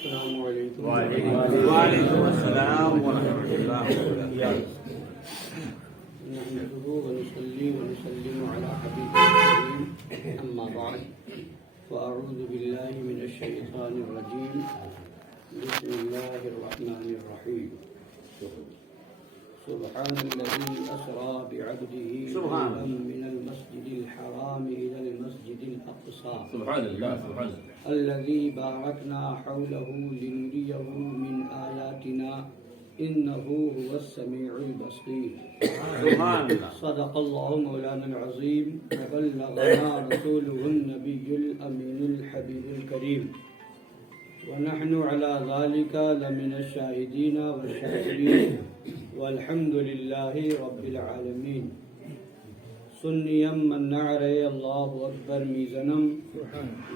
السلام علیکم وعلیکم السلام ورحمۃ اللہ وبرکاتہ. نحمده ونصلي ونسلم على حبيبه الكريم أما بعد فأعوذ بالله من الشيطان الرجيم بسم الله الرحمن الرحيم. سبحان الذي أسرى بعبده ليلا من المسجد الحرام إلى المسجد الأقصى سبحان اللہ سبحان اللہ. الذي باركنا حوله لنريه من آياتنا إنه هو السميع البصير. سبحان اللہ. صدق الله مولانا العظيم وبلغنا رسوله النبي الأمين الحبيب الكريم ونحن على ذلك لمن الشاهدين والشاكرين والحمد لله رب العالمين. سنیم من نعرے اللہ اکبر میزنم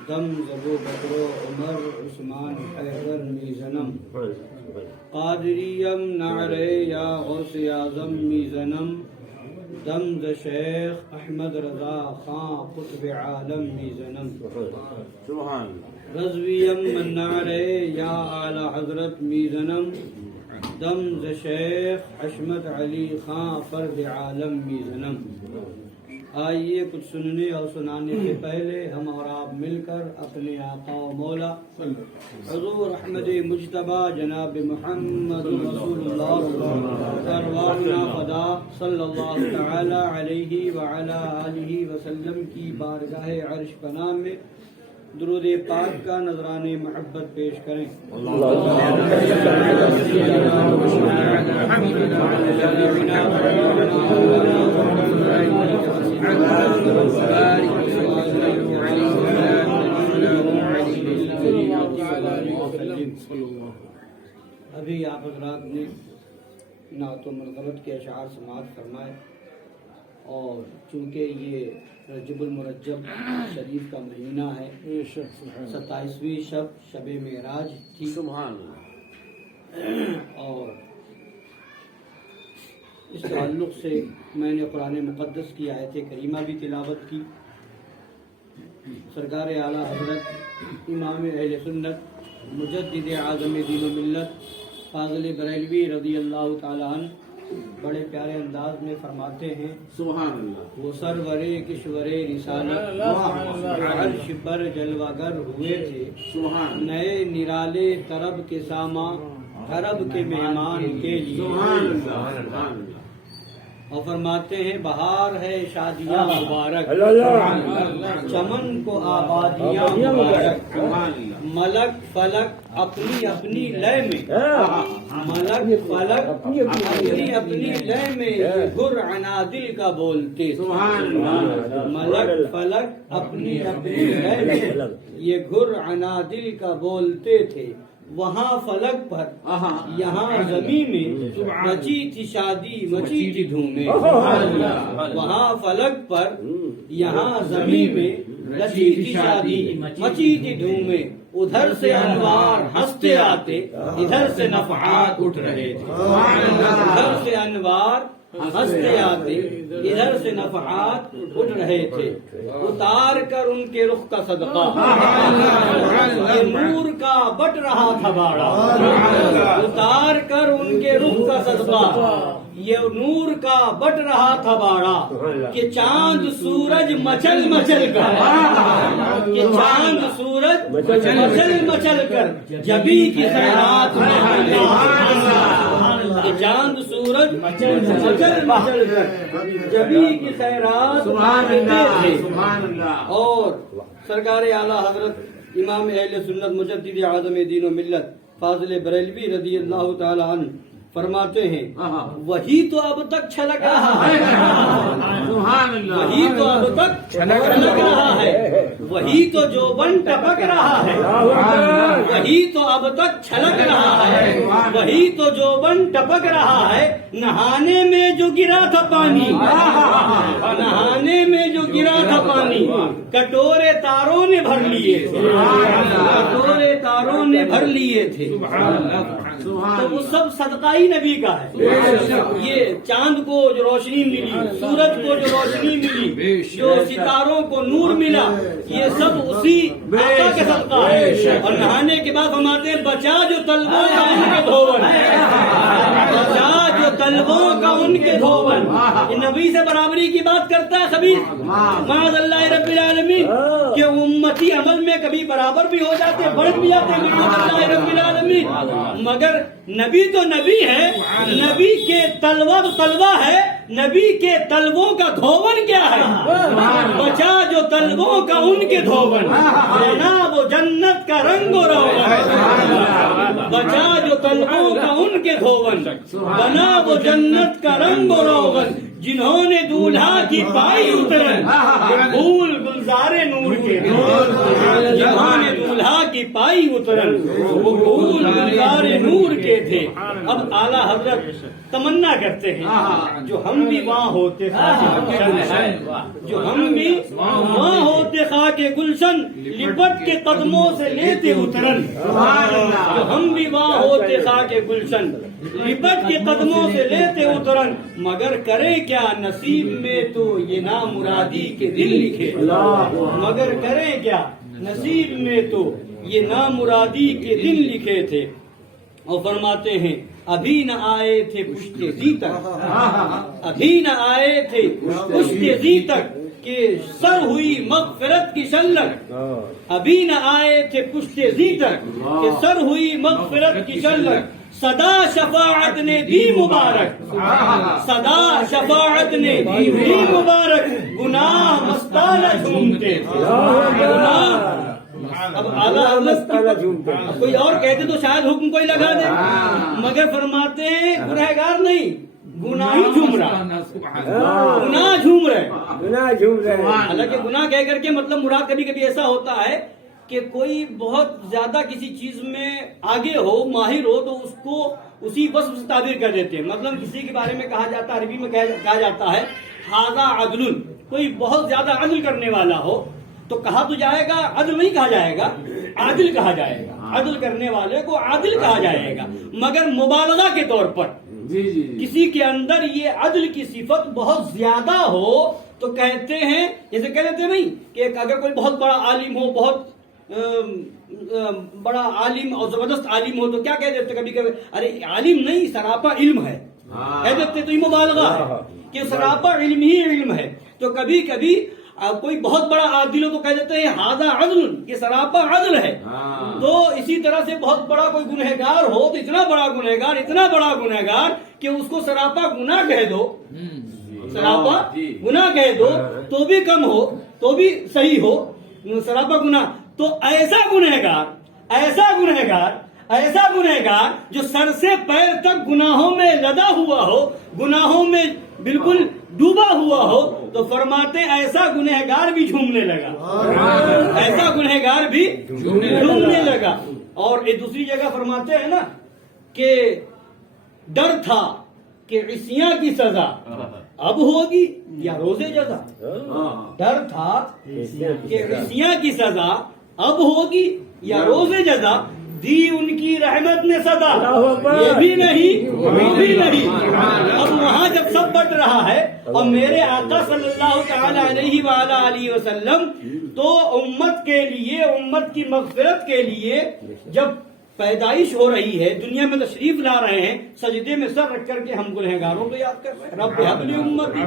دم زبو بکر عمر عثمان حیدر میزنم قادریم نعرے یا غوث اعظم میزنم دم ز شیخ احمد رضا خان قطب عالم میزنم سبحان اللہ. رضویم من نعرے یا اعلی حضرت میزنم دم ز شیخ حشمت علی خان فرد عالم میزنم. آئیے کچھ سننے اور سنانے سے پہلے ہم اور آپ مل کر اپنے آقا و مولا حضور احمد مجتبی جناب محمد رسول اللہ ارواحنا فدا صلی اللہ تعالی علیہ وعلی آلہ وسلم کی بارگاہ عرش پناہ میں درود پاک کا نذران محبت پیش کریں. ابھی آپ حضرات نے نعت و منقبت کے اشعار سماعت فرمائے اور چونکہ یہ رجب المرجب شریف کا مہینہ ہے 27ویں شب معراج تھی سبحان اللہ. اور اس تعلق سے میں نے قرآن مقدس کی آیت کریمہ بھی تلاوت کی. سرکار اعلیٰ حضرت امام اہل سنت مجدد اعظم دین و ملت فاضل بریلوی رضی اللہ تعالیٰ عنہ بڑے پیارے انداز میں فرماتے ہیں سبحان اللہ. وہ سرورے کشورے رسالت عرش پر جلوہ گر ہوئے تھے سبحان اللہ. نئے نرالے طرب کے ساما عرب کے مہمان کے لیے. سبحان اللہ. سبحان اللہ. اور فرماتے ہیں بہار ہے شادیاں مبارک چمن کو آبادیاں مبارک ملک فلک اپنی اپنی لے میں ملک فلک اپنی اپنی لے میں گر عنادل کا بولتے. ملک فلک اپنی اپنی لے میں یہ گر عنادل کا بولتے تھے. وہاں فلک پر یہاں زمین میں مچی تھی شادی مچی تھی دھومیں. وہاں فلک پر یہاں زمین میں مچی تھی شادی مچی تھی دھومیں. ادھر سے انوار ہنستے آتے ادھر سے نفحات اٹھ رہے تھے. ادھر سے انوار ہنستے آتے ادھر سے نفحات اٹھ رہے تھے. اتار کر ان کے رخ کا صدقہ یہ نور کا بٹ رہا تھا باڑا. اتار کر ان کے رخ کا صدقہ یہ نور کا بٹ رہا تھا باڑا کہ چاند سورج مچل مچل کر کہ چاند سورج مچل مچل کر جبی کی خیرات میں کہ چاند سورج مچل مچل کر جبی کی خیرات میں. اور سرکار اعلیٰ حضرت امام اہل سنت مجدد اعظم دین و ملت فاضل بریلوی رضی اللہ تعالی عنہ فرماتے ہیں وہی تو اب تک چھلک رہا ہے. وہی تو اب تک چھلک رہا ہے. وہی تو جو بن ٹپک رہا ہے. وہی تو اب تک چھلک رہا ہے. وہی تو جو بن ٹپک رہا ہے. نہانے میں جو گرا تھا پانی نہانے میں جو گرا تھا پانی کٹورے تاروں نے بھر لیے. کٹورے ستاروں نے بھر لیے تھے، تو وہ سب صدقہ ہی نبی کا ہے۔ یہ چاند کو جو روشنی ملی، سورج کو جو روشنی ملی، جو ستاروں کو نور ملا، یہ سب اسی آقا کے صدقہ ہے۔ اور نہانے کے بعد فرماتے ہیں بچا جو طلبوں کا ان کے دھوون، بچا جو طلبوں کا ان کے دھوون۔ یہ نبی سے برابری کی بات کرتا ہے خبیث، معاذ اللہ رب العالمین، کہ امتی عمل میں کبھی برابر بھی ہو جاتے، بڑھ بھی جاتے، معاذ اللہ رب العالمین، مگر نبی تو نبی ہے، نبی کے طلبہ تو طلبہ ہے، نبی کے طلبوں کا دھوون کیا ہے؟ بچا جو طلبوں کا ان کے دھوون، جناب و جنت کا رنگ و روغن، بچا جو طلبوں کا ان کے دھوون، بنا وہ جنت کا رنگ و روغن، جنہوں نے دولہا کی پائی اترن، پھول گلزار نور کے، جنہوں نے دولہا کی پائی اترن، وہ پھول گلزار نور کے تھے۔ اب اعلیٰ حضرت تمنا کرتے ہیں جو ہم بھی وہاں ہوتے جو ہم بھی وہاں ہوتے خاک گلشن، لپٹ کے قدموں سے لیتے اترن، جو ہم بھی وہاں ہوتے خاک گلشن، لپٹ کے قدموں سے لیتے اترن، مگر کرے کیا نصیب میں تو یہ نامرادی کے دل لکھے، مگر کرے کیا نصیب میں تو یہ نامرادی کے دل لکھے تھے۔ اور فرماتے ہیں ابھی نہ آئے تھے پشت زی تک، ابھی نہ آئے تھے پشت زی تک کہ سر ہوئی مغفرت کی شلک، ابھی نہ آئے تھے پشت زی تک کہ سر ہوئی مغفرت کی شلک، صدا شفاعت نے دی مبارک، صدا شفاعت نے دی مبارک، گناہ مستانہ جھومتے تھے۔ اب اعلیٰ حضرت کوئی اور کہتے تو شاید حکم کوئی لگا دے، مگر فرماتے ہیں گنہگار نہیں، گناہ ہی جھوم رہا، گناہ جھوم رہے۔ حالانکہ گناہ کہہ کر کے مطلب مراد کبھی کبھی ایسا ہوتا ہے کہ کوئی بہت زیادہ کسی چیز میں آگے ہو، ماہر ہو، تو اس کو اسی وصف سے تعبیر کر دیتے ہیں۔ مطلب کسی کے بارے میں کہا جاتا ہے، عربی میں کہا جاتا ہے ھذا عدل، کوئی بہت زیادہ عدل کرنے والا ہو تو کہا تو جائے گا، عدل نہیں کہا جائے گا، عادل کہا جائے گا، عدل کرنے والے کو عادل کہا جائے گا، مگر مبالغہ کے طور پر کسی کے اندر یہ عدل کی صفت بہت زیادہ ہو تو کہتے ہیں، جیسے کہہ دیتے نہیں کہ اگر کوئی بہت بڑا عالم ہو، بہت بڑا عالم اور زبردست عالم ہو تو کیا کہہ دیتے کبھی کبھی، ارے عالم نہیں سراپا علم ہے، کہہ دیتے تو یہ مبالغہ ہے کہ سراپا علم ہی علم ہے۔ تو کبھی کبھی کوئی بہت بڑا عادل ہو تو کہہ دیتے ہیں ھذا عدل، یہ سراپا عدل ہے۔ تو اسی طرح سے بہت بڑا کوئی گنہگار ہو تو اتنا بڑا گنہگار، اتنا بڑا گنہگار کہ اس کو سراپا گناہ کہہ دو، سراپا گناہ کہہ دو تو بھی کم ہو، تو بھی صحیح ہو، سراپا گناہ۔ تو ایسا گنہگار، ایسا گنہگار، ایسا گنہگار جو سر سے پیر تک گناہوں میں لدا ہوا ہو، گناہوں میں بالکل ڈوبا ہوا ہو، تو فرماتے ایسا گنہگار بھی جھومنے لگا، ایسا گنہگار بھی جھومنے لگا۔ اور ایک دوسری جگہ فرماتے ہیں نا کہ ڈر تھا کہ عصیاں کی سزا اب ہوگی یا روز جزا، ڈر تھا کہ عصیاں کی سزا اب ہوگی یا روز جزا، دی ان کی رحمت نے صدا، یہ بھی نہیں وہ بھی نہیں۔ اب وہاں جب سب بٹ رہا ہے اور میرے آقا صلی اللہ تعالی علیہ وآلہ وسلم تو امت کے لیے، امت کی مغفرت کے لیے جب پیدائش ہو رہی ہے، دنیا میں تشریف لا رہے ہیں، سجدے میں سر رکھ کر کے ہم گنہگاروں کو یاد کر رہے ہیں، رب حب لی امتی،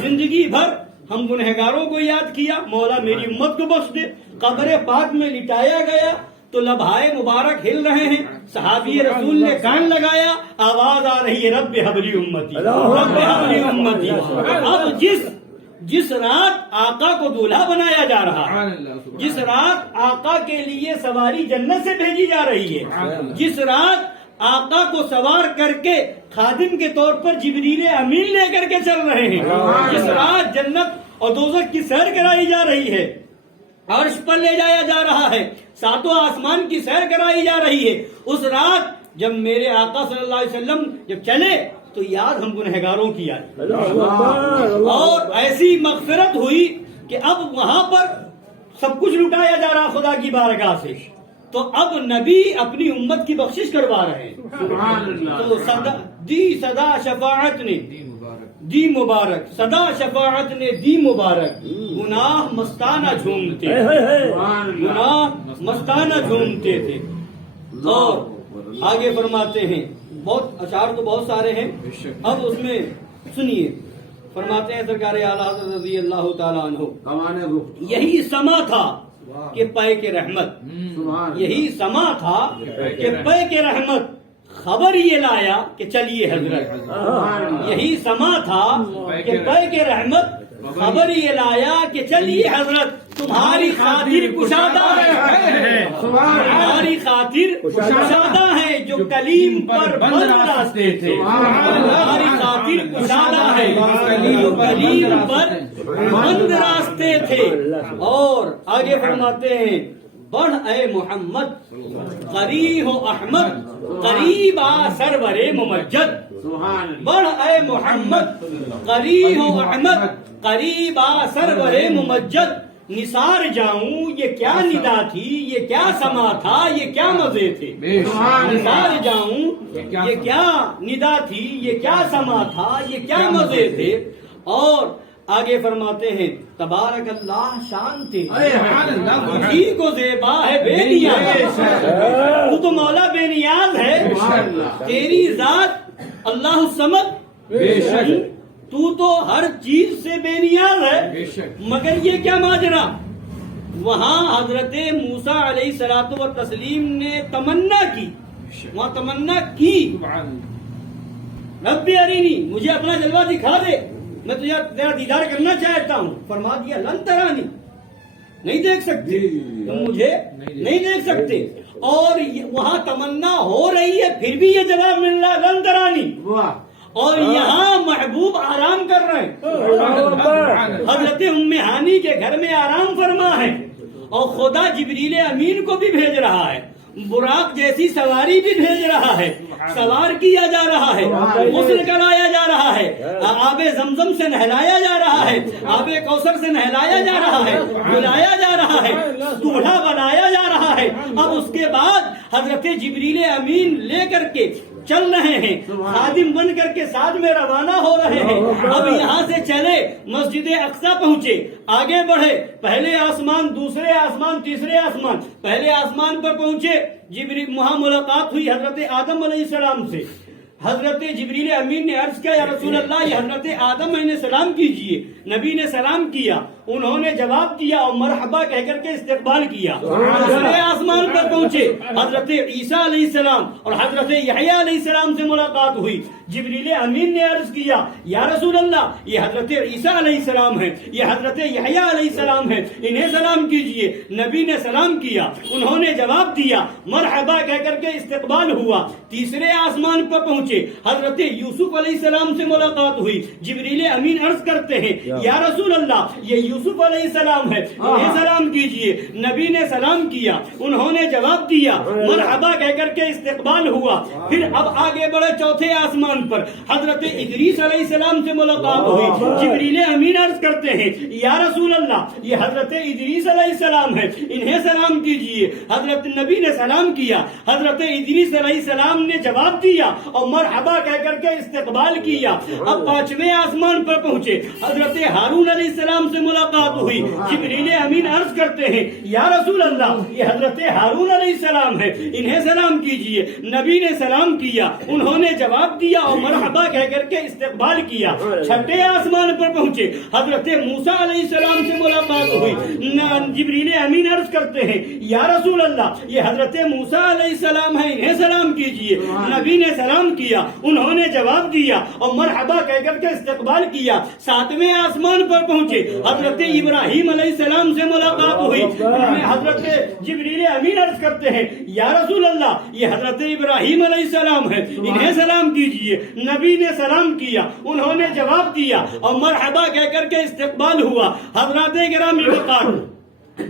زندگی بھر ہم گنہگاروں کو یاد کیا، مولا میری امت کو بخش دے۔ قبر پاک میں لٹایا گیا تو لبھائے مبارک ہل رہے ہیں، صحابی رسول نے کان لگایا، آواز آ رہی ہے رب حب لی امتی، رب حب لی امتی۔ اب جس رات آقا کو دولہا بنایا جا رہا ہے، جس رات آقا کے لیے سواری جنت سے بھیجی جا رہی ہے، جس رات آقا کو سوار کر کے خادم کے طور پر جبریل امین لے کر کے چل رہے ہیں، جس رات جنت اور دوزخ کی سیر کرائی جا رہی ہے، عرش پر لے جایا جا رہا ہے، ساتوں آسمان کی سیر کرائی جا رہی ہے، اس رات جب میرے آقا صلی اللہ علیہ وسلم جب چلے تو یاد ہم گنہگاروں کی آئی، اور ایسی مغفرت ہوئی کہ اب وہاں پر سب کچھ لٹایا جا رہا خدا کی بارگاہ سے، تو اب نبی اپنی امت کی بخشش کروا رہے ہیں. سبحان اللہ. تو صدا شفاعت نے دی مبارک، صدا شفاعت نے دی مبارک، گناہ مستانہ جھومتے، گناہ مستانہ جھومتے تھے. اور آگے فرماتے ہیں، بہت اشعار تو بہت سارے ہیں، اب اس میں سنیے. فرماتے ہیں سرکار اعلیٰ حضرت رضی اللہ تعالیٰ عنہ، کمانے رخ. یہی سما تھا کہ پے کے رحمت، سبحان. یہی سما تھا کہ پے کے رحمت خبر یہ لایا کہ چلیے حضرت. یہی سما تھا کہ پے کے رحمت خبر یہ لایا کہ چلیے حضرت. تمہاری خاطر کشادہ ہے، تمہاری خاطر کشادہ ہے جو کلیم پر بند راستے تھے. تمہاری خاطر کشادہ ہے جو کلیم پر بند راستے تھے. اور آگے فرماتے ہیں، بڑھ اے محمد قریب ہو احمد، قریب آ سرور ممجد. سبحان. بڑھ اے محمد قریب ہو احمد، قریب آ سرور ممجد. نثار جاؤں یہ کیا ندا تھی، یہ کیا سما تھا، یہ کیا مزے تھے. نثار جاؤں یہ کیا ندا تھی، یہ کیا سما تھا، یہ کیا مزے تھے. اور آگے فرماتے ہیں، تبارک اللہ شان تھے اسی کو زیبا ہے بے نیاز. تو مولا بے نیاز ہے، تیری ذات اللہ الصمد، تو تو ہر چیز سے بے نیاز ہے. مگر یہ کیا ماجرا، وہاں حضرت موسیٰ علیہ الصلوۃ والتسلیم نے تمنا کی، وہاں تمنا کی، رب ارینی، مجھے اپنا جلوہ دکھا دے، میں تجھے تیرا دیدار کرنا چاہتا ہوں. فرما دیا لن ترانی، نہیں دیکھ سکتے تم مجھے، نہیں دیکھ سکتے. اور وہاں تمنا ہو رہی ہے پھر بھی یہ جواب مل رہا ہے لن ترانی. اور یہاں محبوب آرام کر رہے ہیں، حضرت ام ہانی کے گھر میں آرام فرما ہے. اور خدا جبریل امین کو بھی بھیج رہا ہے، براق جیسی سواری بھی بھیج رہا ہے، سوار کیا جا رہا ہے، غسل کرایا جا رہا ہے، آب زمزم سے نہلایا جا رہا ہے، آب کوثر سے نہلایا جا رہا ہے، بلایا جا رہا ہے، دولہا بنایا جا رہا ہے. اب اس کے بعد حضرت جبریل امین لے کر کے چل رہے ہیں، خادم بن کر کے ساتھ میں روانہ ہو رہے ہیں. اب یہاں سے چلے مسجد اقصی پہنچے، آگے بڑھے، پہلے آسمان، دوسرے آسمان، تیسرے آسمان. پہلے آسمان پر پہنچے، جبریل وہاں ملاقات ہوئی حضرت آدم علیہ السلام سے. حضرت جبریل امین نے عرض کیا، یا رسول اللہ یہ حضرت آدم علیہ السلام کیجئے. نبی نے سلام کیا، انہوں نے جواب دیا اور مرحبا کہہ کر کے استقبال کیا. دوسرے آسمان پر پہنچے، حضرت عیسیٰ علیہ السلام اور حضرت یحییٰ علیہ السلام سے ملاقات ہوئی. جبریل امین نے عرض کیا، یا رسول اللہ یہ حضرت عیسیٰ علیہ السلام ہے، یہ حضرت یحییٰ علیہ السلام ہے، انہیں سلام کیجئے. نبی نے سلام کیا، انہوں نے جواب دیا، مرحبا کہہ کر کے استقبال ہوا. تیسرے آسمان پر پہنچے، حضرت یوسف علیہ السلام سے ملاقات ہوئی. جبریل امین عرض کرتے ہیں، یا رسول اللہ یہ یوسف علیہ السلام ہے، انہیں سلام کیجئے. نبی نے سلام کیا، انہوں نے جواب دیا، مرحبا کہہ کر کے استقبال ہوا. پھر اب آگے بڑھے، چوتھے آسمان پر حضرت ادریس علیہ السلام سے ملاقات ہوئی. جبریل امین عرض کرتے ہیں، یا رسول اللہ یہ حضرت ادریس علیہ السلام ہے، انہیں سلام کیجئے. حضرت نبی نے سلام کیا، حضرت ادریس علیہ السلام نے جواب دیا اور مرحبا کہہ کر کے استقبال کیا. اب پانچویں آسمان پر پہنچے، حضرت ہارون علیہ السلام سے ملاقات ہوئی. جبریل امین عرض کرتے ہیں، یا رسول اللہ یہ حضرت ہارون علیہ السلام ہے، انہیں سلام کیجئے. نبی نے سلام کیا، انہوں نے جواب دیا اور مرحبا کہہ کر کے استقبال کیا. چھٹے آسمان پر پہنچے، حضرت موسیٰ علیہ السلام سے ملاقات ہوئی. جبریل امین عرض کرتے ہیں، یا رسول اللہ یہ حضرت موسیٰ علیہ السلام ہے، انہیں سلام کیجئے. نبی نے سلام کیا، انہوں نے جواب دیا اور مرحبا کہہ کر کے استقبال کیا. ساتویں آسمان پر پہنچے، حضرت ابراہیم علیہ السلام سے ملاقات ہوئی. حضرت جبریل امین عرض کرتے ہیں، یا رسول اللہ یہ حضرت ابراہیم علیہ السلام ہے، انہیں سلام کیجئے. نبی نے سلام کیا، انہوں نے جواب دیا اور مرحبا کہہ کر کے استقبال ہوا. حضرات گرامی وقار،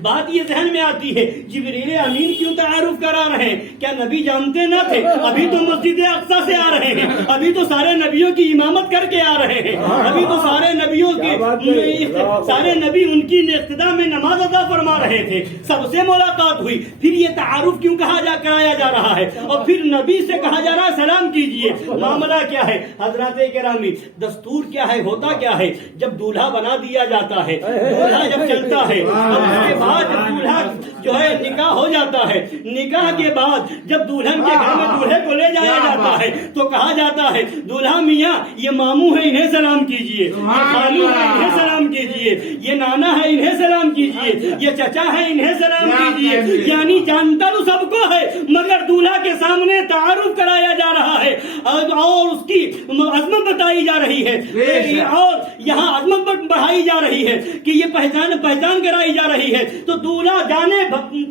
بات یہ ذہن میں آتی ہے جبریل امین کیوں تعارف کرا رہے ہیں؟ کیا نبی جانتے نہ تھے؟ ابھی تو مسجد اقصی سے آ رہے ہیں، ابھی تو سارے نبیوں کی امامت کر کے آ رہے ہیں، ابھی تو سارے نبی ان کی اقتداء میں نماز ادا فرما رہے تھے، سب سے ملاقات ہوئی، پھر یہ تعارف کیوں کرایا جا رہا ہے؟ اور پھر نبی سے کہا جا رہا ہے سلام کیجئے۔ معاملہ کیا ہے حضرات گرامی؟ دستور کیا ہے، ہوتا کیا ہے؟ جب دولہا بنا دیا جاتا ہے، دولہا جب چلتا ہے، اس کے بعد دولہا جو ہے نکاح ہو جاتا ہے، نکاح کے بعد جب دلہن کے گھر میں دولہے کو لے جایا جاتا ہے تو کہا جاتا ہے دولہا میاں یہ ماموں ہے انہیں سلام کیجئے، یہ خالو ہے انہیں سلام کیجئے، یہ نانا ہے انہیں سلام کیجئے، یہ چچا ہے انہیں سلام کیجئے، یعنی جانتا تو سب کو ہے مگر دولہا کے سامنے تعارف کرایا جا رہا ہے اور اس کی عظمت بتائی جا رہی ہے، اور یہاں عظمت بڑھائی جا رہی ہے کہ یہ پہچان کرائی جا رہی ہے، تو دولہا جانے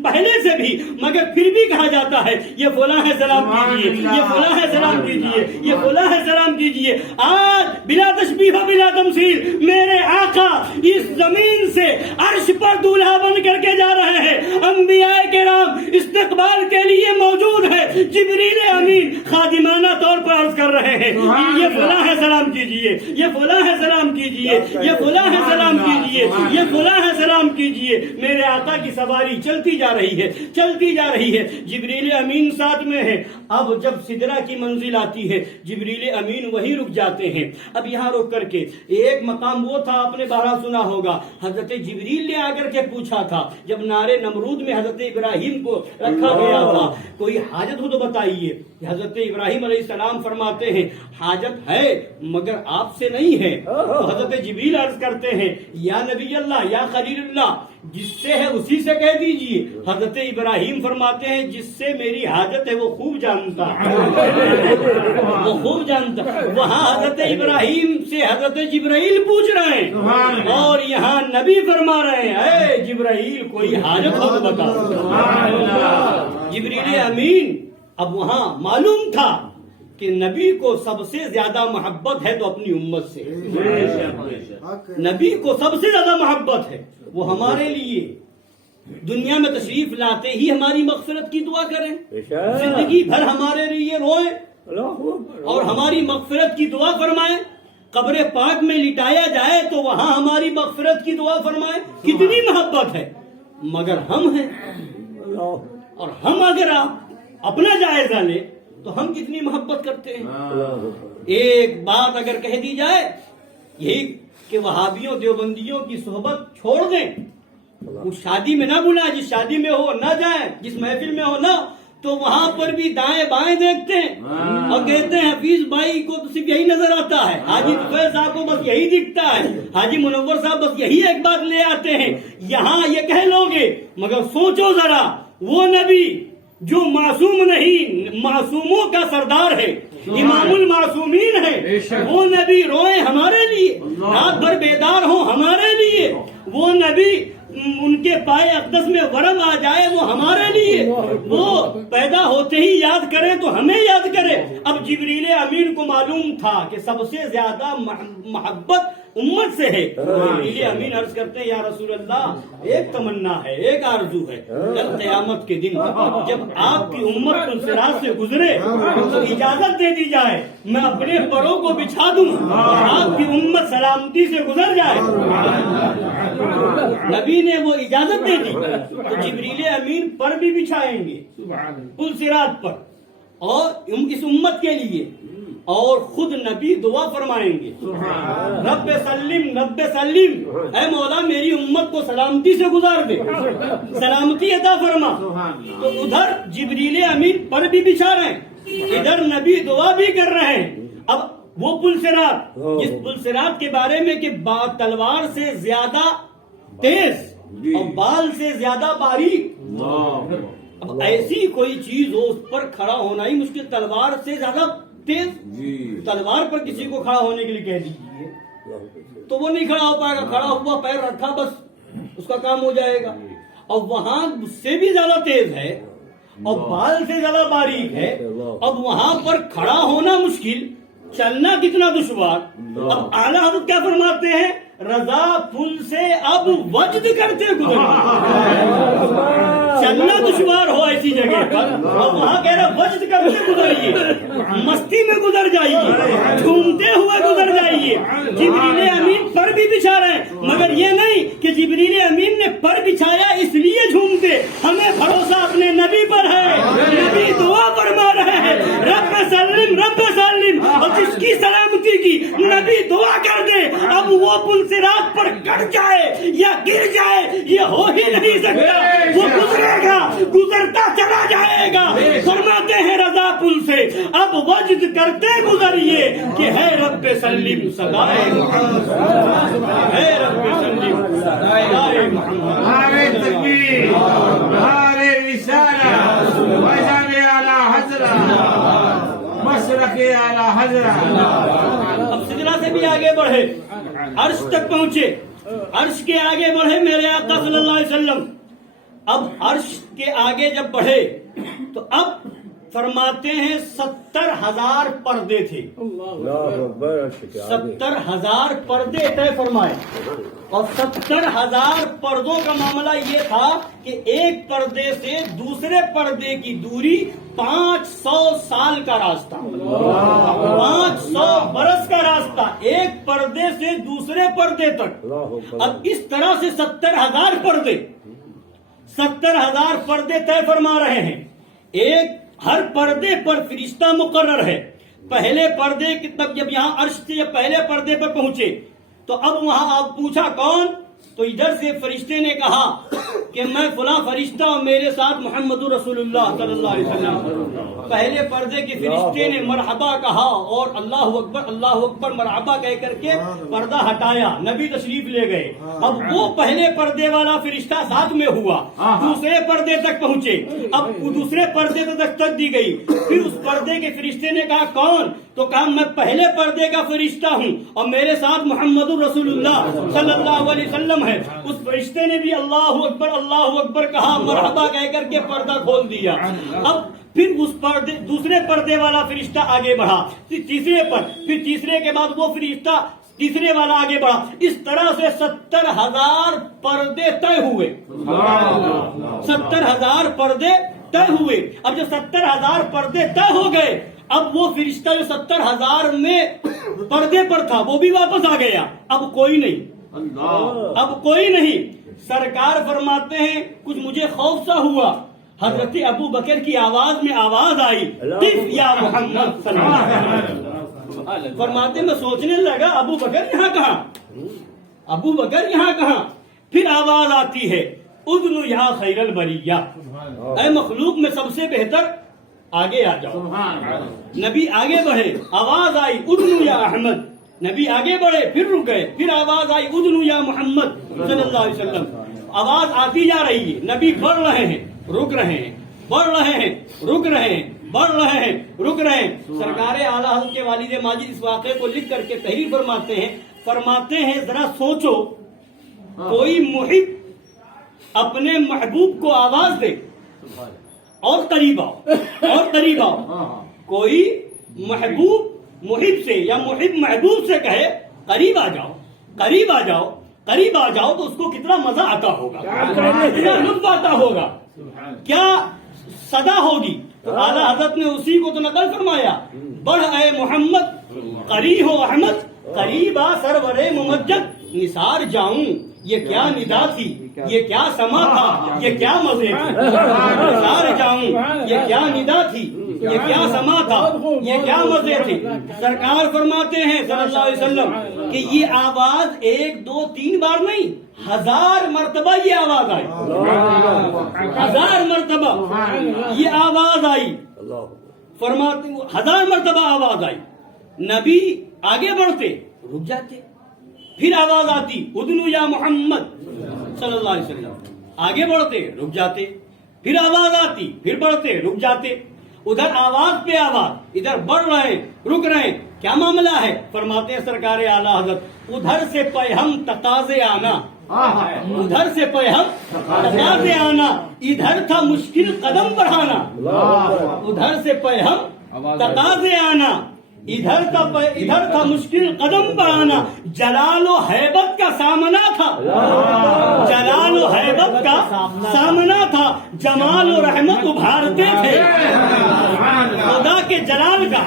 پہلے سے بھی مگر پھر بھی کہا جاتا ہے یہ فلاں ہے سلام کیجئے، یہ فلاں ہے سلام کیجئے، یہ فلاں ہے سلام کیجئے۔ آج بلا تشبیہ و بلا تمثیل میرے آقا اس زمین سے عرش پر دولہا بن کر کے جا رہے ہیں، انبیاء کرام استقبال کے لیے موجود ہے، جبریل امین خادمانہ طور پر عرض کر رہے ہیں یہ فلاں ہے سلام کیجئے، یہ فلاں ہے سلام کیجئے، یہ فلاں ہے سلام کیجئے، یہ فلاں ہے سلام کیجئے۔ میرے آقا کی سواری چلتی جا رہی ہے، چلتی جا رہی ہے، جبریل امین ساتھ میں ہے۔ اب جب سدرہ کی منزل آتی ہے جبریل امین وہیں رک جاتے ہیں۔ اب یہاں رک کر کے ایک مقام وہ تھا آپ نے بارہ سنا ہوگا، حضرت جبریل نے آ کر کے پوچھا تھا جب نارے نمرود میں حضرت ابراہیم کو رکھا گیا تھا کوئی حاجت ہو تو بتائیے۔ حضرت ابراہیم علیہ السلام فرماتے ہیں حاجت ہے مگر آپ سے نہیں ہے۔ تو حضرت جبریل عرض کرتے ہیں یا نبی اللہ یا خلیل اللہ جس سے ہے اسی سے کہہ دیجئے۔ حضرت ابراہیم فرماتے ہیں جس سے میری حاجت ہے وہ خوب جانتا ہے، وہ خوب جانتا۔ وہاں حضرت ابراہیم سے حضرت جبرائیل پوچھ رہے ہیں اور یہاں نبی فرما رہے ہیں اے جبرائیل کوئی حاجت ہو تو بتا۔ جبریل امین اب وہاں معلوم تھا کہ نبی کو سب سے زیادہ محبت ہے تو اپنی امت سے، نبی کو سب سے زیادہ محبت ہے، وہ ہمارے لیے دنیا میں تشریف لاتے ہی ہماری مغفرت کی دعا کریں، زندگی بھر ہمارے لیے روئیں اور ہماری مغفرت کی دعا فرمائیں، قبر پاک میں لٹایا جائے تو وہاں ہماری مغفرت کی دعا فرمائیں۔ کتنی محبت ہے مگر ہم ہیں، اور ہم اگر آپ اپنا جائزہ لیں تو ہم کتنی محبت کرتے ہیں۔ ایک بات اگر کہہ دی جائے یہی کہ وہابیوں دیوبندیوں کی صحبت چھوڑ دیں، وہ شادی میں نہ بلائیں، جس شادی میں ہو نہ جائیں، جس محفل میں ہو نہ، تو وہاں پر بھی دائیں بائیں دیکھتے ہیں اور کہتے ہیں حفیظ بھائی کو تو صرف یہی نظر آتا ہے، حاجی طفیل صاحب کو بس یہی دکھتا ہے، حاجی منور صاحب بس یہی ایک بات لے آتے ہیں۔ یہاں یہ کہہ لو گے مگر سوچو ذرا وہ نبی جو معصوم نہیں، معصوموں کا سردار ہے، امام المعصومین ہے، وہ نبی روئے ہمارے لیے، رات بھر بیدار ہوں ہمارے لیے، وہ نبی ان کے پائے اقدس میں ورم آ جائے وہ ہمارے لیے، وہ پیدا ہوتے ہی یاد کرے تو ہمیں یاد کرے۔ اب جبریل امین کو معلوم تھا کہ سب سے زیادہ محبت امت سے ہے۔ جبریل امین عرض کرتے ہیں یا رسول اللہ ایک تمنا ہے، ایک آرزو ہے، کل قیامت کے دن جب آپ کی امت پلسرات سے گزرے تو اجازت دے دی جائے میں اپنے پروں کو بچھا دوں اور آپ کی امت سلامتی سے گزر جائے۔ نبی نے وہ اجازت دے دی تو جبریل امین پر بھی بچھائیں گے پلسرات پر اور اس امت کے لیے، اور خود نبی دعا فرمائیں گے رب سلم رب سلم، اے مولا میری امت کو سلامتی سے گزار دے، سلامتی عطا فرما۔ تو ادھر جبریل امین پر بھی بچھا رہے ہیں، ادھر نبی دعا بھی کر رہے ہیں۔ اب وہ پلسرات جس پلسرات کے بارے میں کہ تلوار سے زیادہ تیز اور بال سے زیادہ باریک، اب ایسی کوئی چیز ہو اس پر کھڑا ہونا ہی مشکل، تلوار سے زیادہ تیز، تلوار پر کسی کو کھڑا ہونے کے لیے کہہ دیجیے تو وہ نہیں کھڑا ہو پائے گا، کھڑا ہوا پیر رکھا بس اس کا کام ہو جائے گا۔ اور وہاں اس سے بھی زیادہ تیز ہے اور بال سے زیادہ باریک ہے، اب وہاں پر کھڑا ہونا مشکل، چلنا کتنا دشوار۔ اب اعلیٰ حضرت کیا فرماتے ہیں رضا پل سے اب وجد کرتے گزریے. چلنا دشوار ہو ایسی جگہ پر اور وہاں کہہ رہا وجد کرتے گزریے, مستی میں گزر جائیے, جھومتے ہوئے گزر جائیے. جبریل امین پر بھی بچھا رہے ہیں, مگر یہ نہیں کہ جبریل امین نے پر بچھایا اس لیے جھومتے. ہمیں بھروسہ اپنے نبی پر ہے, نبی دعا فرما رہے ہیں رب سلم رب سلم, اور جس کی سلامتی کی نبی دعا کر دے اب وہ پل صراط پر کٹ جائے یا گر جائے یہ ہو ہی نہیں سکتا. وہ گزرے گا, گزرتا چلا جائے گا. فرماتے ہیں رضا پل سے اب وجد کرتے گزریے کہ ہے رب سلم صدائے محمد, ہے رب سلم صدائے محمد. نعرہ تکبیر, نعرہ رسالہ, وجب اعلی حضرت, مشرق اعلی حضرت. اب سجدہ سے بھی آگے بڑھے, عرش تک پہنچے, عرش کے آگے بڑھے میرے آقا صلی اللہ علیہ وسلم. اب عرش کے آگے جب بڑھے تو اب فرماتے ہیں 70,000 پردے تھے. 70,000 پردے طے فرمائے, اور 70,000 پردوں کا معاملہ یہ تھا کہ ایک پردے سے دوسرے پردے کی دوری 500 سال کا راستہ, 500 برس کا راستہ ایک پردے سے دوسرے پردے تک. اب اس طرح سے 70,000 پردے, 70,000 پردے طے فرما رہے ہیں. ایک ہر پردے پر فرشتہ مقرر ہے. پہلے پردے کی تب جب یہاں عرش سے پہلے پردے پر پہنچے تو اب وہاں آپ پوچھا کون, تو ادھر سے فرشتے نے کہا کہ میں فلاں فرشتہ اور میرے ساتھ محمد رسول اللہ صلی اللہ علیہ وسلم. پہلے پردے کے فرشتے نے مرحبا کہا اور اللہ اکبر مرحبا کہہ کر کے پردہ ہٹایا, نبی تشریف لے گئے. اب وہ پہلے پردے والا فرشتہ ساتھ میں ہوا, دوسرے پردے تک پہنچے, اب دوسرے پردے تک دی گئی. پھر اس پردے کے فرشتے نے کہا کون, تو کہا میں پہلے پردے کا فرشتہ ہوں اور میرے ساتھ محمد رسول اللہ صلی اللہ علیہ وسلم ہے. اس فرشتے نے بھی اللہ اکبر کہا, مرحبا کہہ کر کے پردہ کھول دیا. اب پھر اس پردے دوسرے پردے والا فرشتہ آگے بڑھا, تیسرے پر, پھر تیسرے کے بعد وہ فرشتہ تیسرے والا آگے بڑھا. اس طرح سے 70,000 پردے طے ہوئے, 70,000 پردے طے ہوئے. اب جب 70,000 پردے طے ہو گئے اب وہ فرشتہ جو 70,000 میں پردے پر تھا وہ بھی واپس آ گیا. اب کوئی نہیں, اب کوئی نہیں. سرکار فرماتے ہیں کچھ مجھے خوف سا ہوا. حضرت ابو بکر کی آواز میں آواز آئی قف یا محمد صلی اللہ علیہ وسلم. فرماتے میں سوچنے لگا ابو بکر یہاں کہاں, ابو بکر یہاں کہاں. پھر آواز آتی ہے اذن یا خیر البریہ, اے مخلوق میں سب سے بہتر آگے آ جاؤ. نبی آگے بڑھے, آواز آئی اذن یا احمد, نبی آگے بڑھے پھر رک گئے. پھر آواز آئی اذن یا محمد صلی اللہ علیہ وسلم. آواز آتی جا رہی ہے, نبی بڑھ رہے ہیں رک رہے ہیں, بڑھ رہے ہیں رک رہے ہیں, بڑھ رہے ہیں رک رہے ہیں. سرکار اعلیٰ حضرت کے والد ماجد اس واقعے کو لکھ کر کے تحریر فرماتے ہیں ذرا سوچو, کوئی محب اپنے محبوب کو آواز دے اور قریب آؤ اور قریب آؤ. کوئی محب سے یا محب محبوب سے کہے قریب آ جاؤ قریب آ جاؤ قریب آ جاؤ, تو اس کو کتنا مزہ آتا ہوگا, کتنا لطف آتا ہوگا, کیا صدا ہوگی. تو اعلیٰ حضرت نے اسی کو تو نقل فرمایا, بڑھ اے محمد قریب ہو احمد, قریب آ سرور ممجد نثار جاؤں. یہ کیا ندا تھی, یہ کیا سما تھا, یہ کیا مزے تھے. نثار جاؤں, یہ کیا ندا تھی, یہ کیا سما تھا, یہ کیا مزے تھے. سرکار فرماتے ہیں صلی اللہ علیہ وسلم کہ یہ آواز 1 2 3 بار نہیں, 1000 مرتبہ یہ آواز آئی, 1000 مرتبہ یہ آواز آئی. فرماتے 1000 مرتبہ آواز آئی. نبی آگے بڑھتے رک جاتے, پھر آواز آتی اذن یا محمد صلی اللہ علیہ وسلم. آگے بڑھتے رک جاتے, پھر آواز آتی, پھر بڑھتے رک جاتے. ادھر آواز پہ آواز, ادھر بڑھ رہے ہیں رک رہے ہیں, کیا معاملہ ہے. فرماتے ہیں سرکار اعلیٰ حضرت ادھر سے پیہم تقاضے آنا, ادھر سے پیہم تقاضے آنا, ادھر تھا مشکل قدم بڑھانا. ادھر سے پیہم تقاضے آنا, ادھر تھا مشکل قدم پانا، جلال و حیبت کا سامنا تھا، جلال و حیبت کا سامنا تھا، جمال و رحمت ابھارتے تھے۔ خدا کے جلال کا،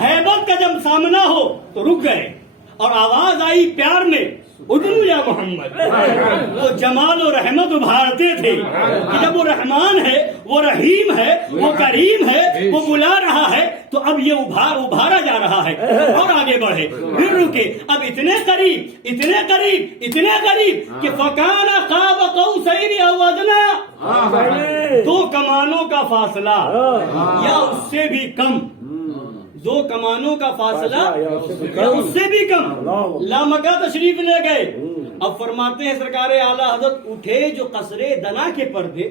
حیبت کا جب سامنا ہو تو رک گئے، اور آواز آئی پیار میں، ادنو یا محمد۔ وہ جمال و رحمت ابھارتے تھے کہ جب وہ رحمان ہے، وہ رحیم ہے، وہ کریم ہے، وہ بلا رہا ہے، تو اب یہ ابھارا جا رہا ہے، اور آگے بڑھے، پھر رکے، اب اتنے قریب اتنے قریب اتنے قریب کہ فکان قاب قوسین او ادنی، 2 کمانوں کا فاصلہ یا اس سے بھی کم، 2 کمانوں کا فاصلہ یا اس سے بھی کم، لامکہ تشریف لے گئے۔ اب فرماتے ہیں سرکار اعلیٰ حضرت اٹھے جو قصر دنا کے پردے،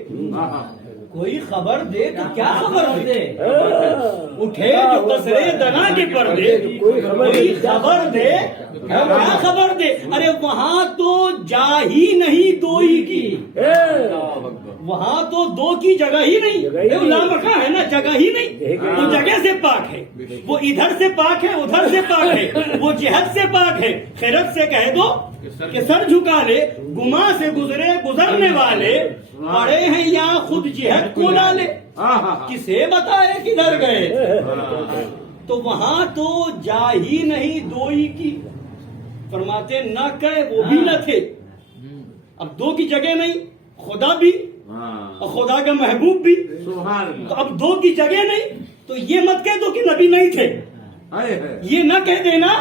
کوئی خبر دے تو کیا خبر دے، اٹھے جو قصر دنا کے پردے، کوئی خبر دے کیا خبر دے، ارے وہاں تو جا ہی نہیں 2 ہی کی، وہاں تو 2 کی جگہ ہی نہیں، لامکہ ہے نا، جگہ ہی نہیں، وہ جگہ سے پاک ہے، وہ ادھر سے پاک ہے، ادھر سے پاک ہے، وہ جہت سے پاک ہے۔ خیرت سے کہہ دو کہ سر جھکا لے، گما سے گزرنے والے پڑے ہیں یہاں خود جہت کو ڈالے، کسے بتائے کدھر گئے، تو وہاں تو جا ہی نہیں 2 ہی کی۔ فرماتے نہ کہے وہ بھی نہ تھے، اب 2 کی جگہ نہیں، خدا بھی اور خدا کا محبوب بھی، تو اب 2 کی جگہ نہیں، تو یہ مت کہہ دو کہ نبی نہیں تھے، یہ نہ کہہ دینا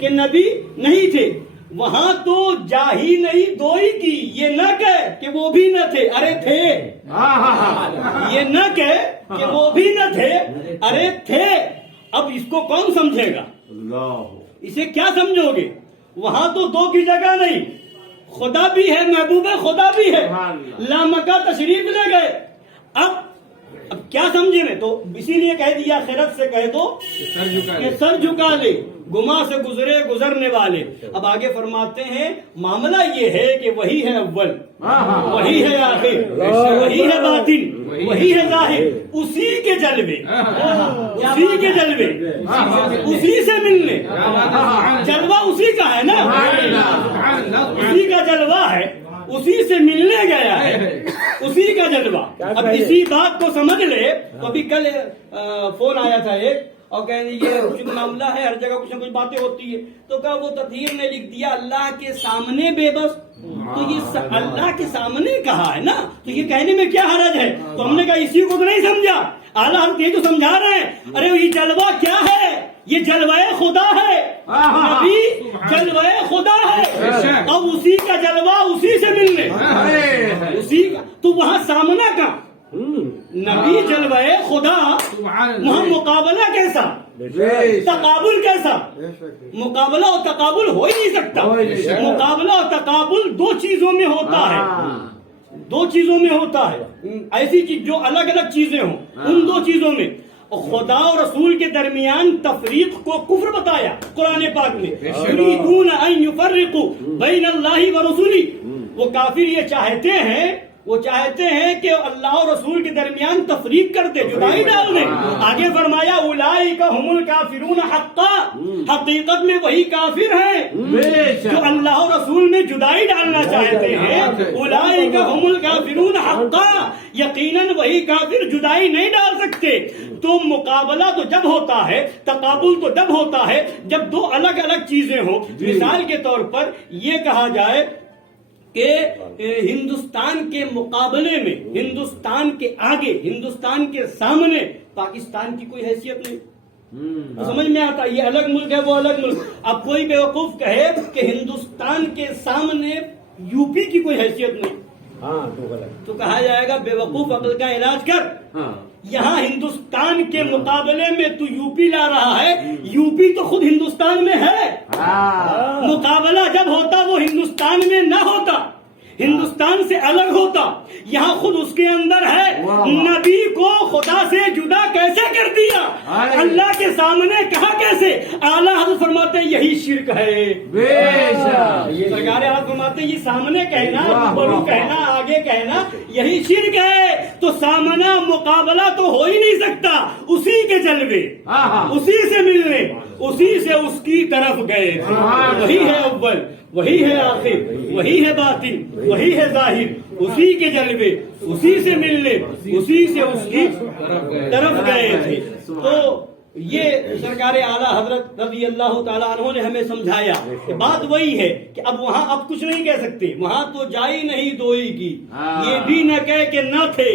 کہ نبی نہیں تھے، وہاں تو جا ہی نہیں 2 ہی کی، یہ نہ کہے کہ وہ بھی نہ تھے، ارے تھے، یہ نہ کہے کہ وہ بھی نہ تھے، ارے تھے۔ اب اس کو کون سمجھے گا، اسے کیا سمجھو گے، وہاں تو 2 کی جگہ نہیں، خدا بھی ہے، محبوب خدا بھی ہے، لامکہ تشریف لے گئے، اب کیا سمجھے میں، تو اسی لیے کہہ دیا خیرت سے کہہ دو کہ سر جھکا لے، گما سے گزرنے والے۔ اب آگے فرماتے ہیں معاملہ یہ ہے کہ وہی ہے اول، وہی ہے آخر، وہی ہے باطن، وہی ہے ظاہر، اسی کے جلوے، اسی کے جلوے، اسی سے ملنے، جلوہ اسی کا ہے نا، اسی کا جلوہ ہے، اسی سے ملنے گیا ہے، اسی کا جلوہ۔ اب اسی بات کو سمجھ لے، تو ابھی کل فون آیا تھا ایک، اور کہیں یہ کچھ معاملہ ہے، ہر جگہ کچھ نہ کچھ باتیں ہوتی ہے، تو کہا وہ تطہیر نے لکھ دیا اللہ کے سامنے بے بس، تو یہ اللہ کے سامنے کہا ہے نا، تو یہ کہنے میں کیا حرج ہے، تو ہم نے کہا اسی کو تو نہیں سمجھا، اعلیٰ حضرت یہ تو سمجھا رہے ہیں، ارے یہ جلوہ کیا ہے، یہ جلوہ خدا ہے، نبی جلوہ خدا ہے، اب اسی کا جلوہ اسی سے ملنے، اسی کا، تو وہاں سامنا کا نبی جلوہ خدا، وہاں مقابلہ کیسا، تقابل کیسا، مقابلہ اور تقابل ہو ہی نہیں سکتا، مقابلہ اور تقابل 2 چیزوں میں ہوتا ہے، 2 چیزوں میں ہوتا ہے، ایسی چیز جو الگ الگ چیزیں ہوں، ان 2 چیزوں میں خدا اور رسول کے درمیان تفریق کو کفر بتایا قرآن پاک میں، یریدون ان یفرقوا بین اللہ ورسولہ، وہ کافر یہ چاہتے ہیں کہ اللہ اور رسول کے درمیان تفریق کر دے، جدائی ڈال دے۔ آگے فرمایا اولئک هم الکافرون حقا، حقیقت میں وہی کافر ہیں جو اللہ اور رسول میں جدائی ڈالنا چاہتے ہیں، اولئک هم الکافرون حقا، یقیناً وہی کافر جدائی نہیں ڈال سکتے۔ تو مقابلہ تو جب ہوتا ہے، تقابل تو جب ہوتا ہے جب 2 الگ الگ چیزیں ہوں۔ مثال کے طور پر یہ کہا جائے کہ ہندوستان کے مقابلے میں، ہندوستان کے آگے، ہندوستان کے سامنے پاکستان کی کوئی حیثیت نہیں، تو سمجھ میں آتا یہ الگ ملک ہے، وہ الگ ملک۔ اب کوئی بیوقوف کہے کہ ہندوستان کے سامنے یو پی کی کوئی حیثیت نہیں، تو کہا جائے گا بے وقوف، عقل کا علاج کر، یہاں ہندوستان کے مقابلے میں تو یو پی لا رہا ہے، یو پی تو خود ہندوستان میں ہے، مقابلہ جب ہوتا وہ ہندوستان میں نہ ہوتا، ہندوستان سے الگ ہوتا، یہاں خود اس کے اندر ہے۔ نبی کو خدا سے جدا کیسے کر دیا، اللہ کے سامنے کہا کیسے؟ اعلیٰ حضرت فرماتے ہیں یہی شرک ہے، سرکار اعلیٰ فرماتے ہیں یہ سامنے کہنا، بڑو کہنا، آگے کہنا یہی شرک ہے۔ تو سامنا مقابلہ تو ہو ہی نہیں سکتا، اسی کے جلوے، اسی سے ملنے، اسی سے اس کی طرف گئے تھے. وہی ہے اول، وہی ہے آخر، وہی ہے باطن، وہی ہے ظاہر، اسی کے جلوے، اسی سے ملنے، اسی سے اس کی طرف گئے تھے. تو یہ سرکار اعلیٰ حضرت رضی اللہ تعالیٰ عنہ نے ہمیں سمجھایا کہ بات وہی ہے کہ اب وہاں اب کچھ نہیں کہہ سکتے، وہاں تو جائی نہیں دوئی کی. یہ بھی نہ کہے کہ نہ تھے،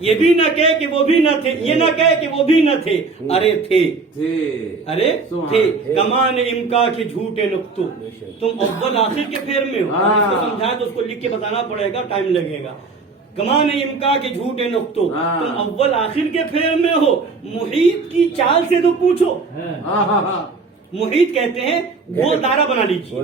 یہ بھی نہ کہے کہ وہ بھی نہ تھے، یہ نہ کہے کہ وہ بھی نہ تھے، ارے تھے، ارے تھے. کمان امکا کے جھوٹے نقطوں، تم اول آخر کے پھیر میں ہو. اس کو سمجھائیں تو اس کو لکھ کے بتانا پڑے گا، ٹائم لگے گا. کمان امکا کے جھوٹے نقطوں، تم اول آخر کے پھیر میں ہو. محیط کی چال سے تو پوچھو. محیط کہتے ہیں گول دائرہ بنا لیجیے،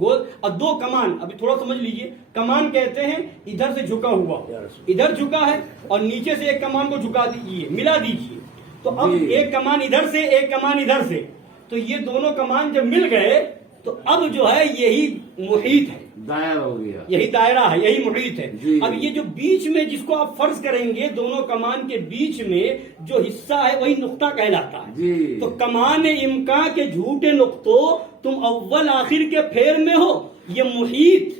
گول. اور دو کمان، ابھی تھوڑا سمجھ لیجیے. کمان کہتے ہیں ادھر سے جھکا ہوا، ادھر جھکا ہے اور نیچے سے ایک کمان کو جھکا دیجیے، ملا دیجیے. تو اب ایک کمان ادھر سے، ایک کمان ادھر سے، تو یہ دونوں کمان جب مل گئے تو اب جو ہے یہی محیط ہے، دائرہ ہو گیا، یہی دائرہ ہے، یہی محیط ہے. اب یہ جو بیچ میں جس کو آپ فرض کریں گے دونوں کمان کے بیچ میں جو حصہ ہے وہی نقطہ کہلاتا ہے. تو کمان امکا کے جھوٹے نقطوں، تم اول آخر کے پھیر میں ہو. یہ محیط،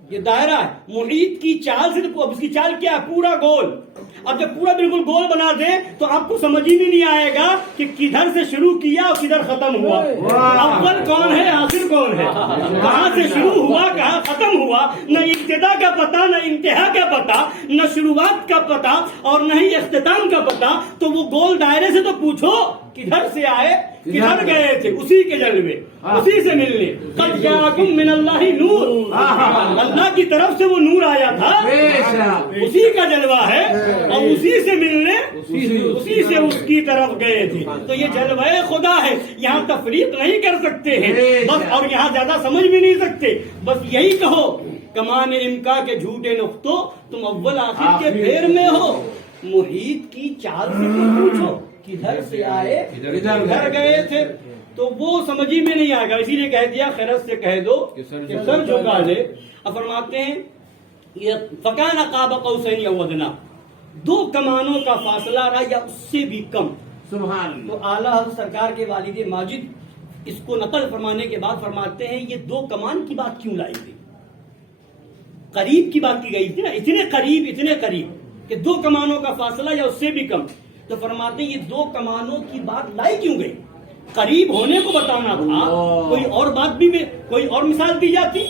یہ دائرہ ہے. محیط کی چال سے، اب اس کی چال کیا ہے؟ پورا گول. اب جب پورا بالکل گول بنا دیں تو آپ کو سمجھ ہی نہیں آئے گا کہ کدھر سے شروع کیا اور کدھر ختم ہوا. اول کون ہے، آخر کون ہے، کہاں سے شروع ہوا، کہاں ختم ہوا. نہ ابتدا کا پتہ، نہ انتہا کا پتہ، نہ شروعات کا پتہ اور نہ ہی اختتام کا پتہ. تو وہ گول دائرے سے تو پوچھو کدھر سے آئے، کدھر گئے تھے. اسی کے جلوے، اسی سے ملنے. قد جاءکم من اللہ نور، اللہ کی طرف سے وہ نور آیا تھا، اسی کا جلوہ ہے اور اسی سے ملنے، اسی سے اس کی طرف گئے تھے. تو یہ جلوہ خدا ہے. یہاں تفریق نہیں کر سکتے ہیں بس، اور یہاں زیادہ سمجھ بھی نہیں سکتے. بس یہی کہو کمان امکا کے جھوٹے نقطوں، تم اول آخر کے پھیر میں ہو. محیط کی چال سے تو پوچھو کدھر سے آئے، کدھر گئے تھے. تو وہ سمجھی میں نہیں آئے گا، اسی لیے کہہ دیا خیرت سے کہہ دو کہ سر جھکا لے. اب فرماتے ہیں فکان قاب قوسین او ادنیٰ، دو کمانوں کا فاصلہ رہا یا اس سے بھی کم. سبحان اللہ. تو اعلیٰ حضرت سرکار کے والد ماجد اس کو نقل فرمانے کے بعد فرماتے ہیں یہ دو کمان کی بات کیوں لائی گئی؟ قریب کی بات کی گئی تھی نا، اتنے قریب کہ دو کمانوں کا فاصلہ یا اس سے بھی کم. تو فرماتے ہیں یہ دو کمانوں کی بات لائی کیوں گئی؟ قریب ہونے کو بتانا تھا. کوئی اور بات بھی، کوئی اور مثال دی جاتی،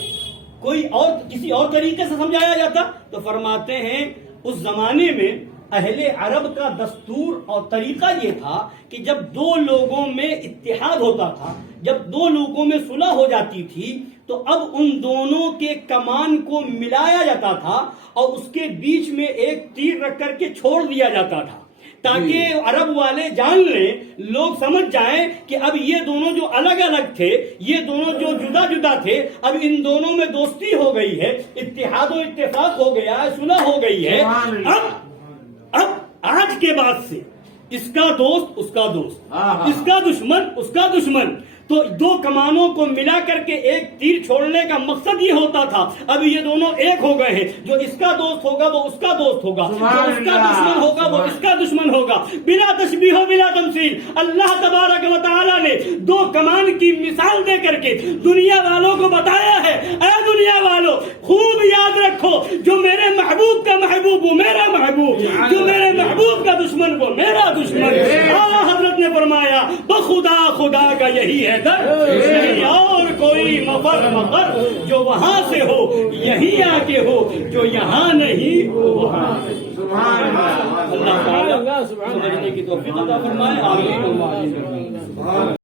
کوئی اور کسی اور طریقے سے سمجھایا جاتا. تو فرماتے ہیں اس زمانے میں اہل عرب کا دستور اور طریقہ یہ تھا کہ جب دو لوگوں میں اتحاد ہوتا تھا، جب دو لوگوں میں صلح ہو جاتی تھی، تو اب ان دونوں کے کمان کو ملایا جاتا تھا اور اس کے بیچ میں ایک تیر رکھ کر کے چھوڑ دیا جاتا تھا، تاکہ عرب والے جان لیں، لوگ سمجھ جائیں کہ اب یہ دونوں جو الگ الگ تھے، یہ دونوں جو جدا جدا تھے، اب ان دونوں میں دوستی ہو گئی ہے، اتحاد و اتفاق ہو گیا ہے، صلح ہو گئی ہے. اب آج کے بعد سے اس کا دوست اس کا دوست، اس کا دشمن اس کا دشمن. تو دو کمانوں کو ملا کر کے ایک تیر چھوڑنے کا مقصد یہ ہوتا تھا اب یہ دونوں ایک ہو گئے ہیں. جو اس کا دوست ہوگا وہ اس کا دوست ہوگا، جو اس کا دشمن ہوگا وہ اس کا دشمن ہوگا، بلا تشبیہ و بلا تمثیل. اللہ تبارک و تعالی نے دو کمان کی مثال دے کر کے دنیا والوں کو بتایا ہے، اے دنیا والوں خوب یاد رکھو، جو میرے محبوب کا محبوب وہ میرا محبوب، جو میرے محبوب کا دشمن وہ میرا دشمن. اعلیٰ حضرت نے فرمایا بخدا خدا کا یہی ہے در، نہیں اور کوئی مفر مفر، جو وہاں سے ہو یہی آ کے ہو، جو یہاں نہیں وہ وہاں. سبحان اللہ. اللہ تعالیٰ سمجھنے کی توفیق عطا فرمائے. آمین.